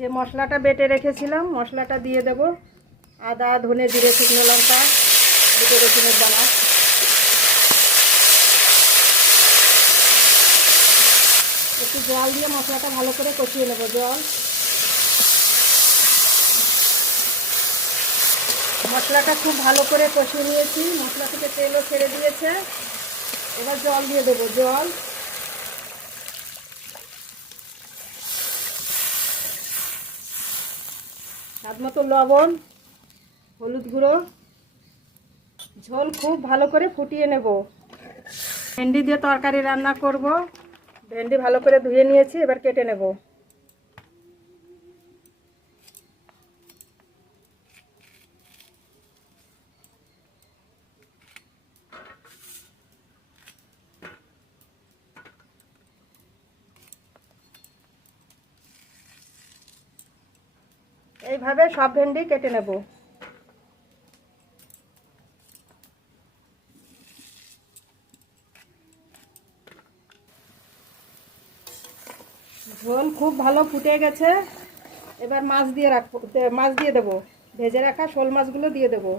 যে মশলাটা বেটে রেখেছিলাম মশলাটা দিয়ে দেব। আদা, ধনে, জিরে, শুকনো লঙ্কা, দুটো রসুনের দানা। একটু জল দিয়ে মশলাটা ভালো করে কষিয়ে নেব। মশলাটা খুব ভালো করে কষিয়ে নিয়েছি, মশলা থেকে তেলও ছেড়ে দিয়েছে। এবার জল দিয়ে দেবো। স্বাদ মতো লবণ, হলুদ গুঁড়ো। ঝোল খুব ভালো করে ফুটিয়ে নেব। ভেন্ডি দিয়ে তরকারি রান্না করব। ভেন্ডি ভালো করে ধুয়ে নিয়েছি, এবার কেটে নেব। এইভাবে সব ভেন্ডি কেটে নেব। ঝোল খুব ভালো ফুটে গেছে। এবার মাছ দিয়ে দেবো। ভেজে রাখা শোল মাছগুলো দিয়ে দেবো।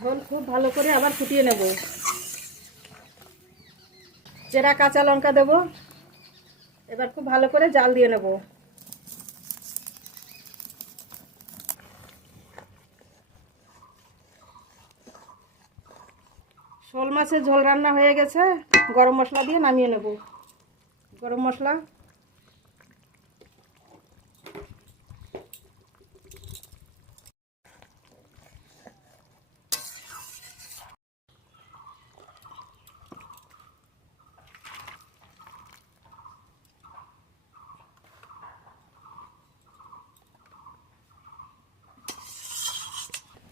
ঝোল খুব ভালো করে আবার ফুটিয়ে নেব। চেরা কাঁচা লঙ্কা দেব। এবার খুব ভালো করে জাল দিয়ে নেব। শোল মাছের ঝোল রান্না হয়ে গেছে। গরম মশলা দিয়ে নামিয়ে নেব। গরম মশলা,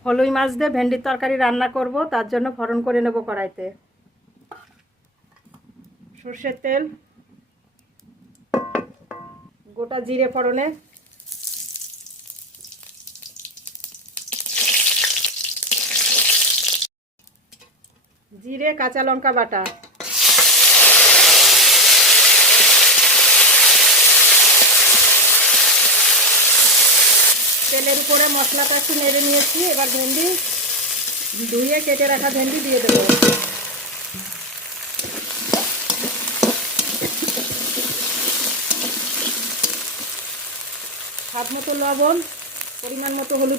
ফলুই মাছ দিয়ে ভেন্ডির তরকারি রান্না করব, তার জন্য ফোড়ন করে নেব কড়াইতে। সর্ষের তেল, গোটা জিরে ফোড়নে, জিরে, কাঁচা লঙ্কা বাটা, তেলের উপরে মশলাটা একটু নেড়ে নিয়েছি। এবার ভেন্ডি ধুয়ে কেটে রাখা ভেন্ডি দিয়ে দেবো। স্বাদ মতো লবণ, পরিমাণ মতো হলুদ।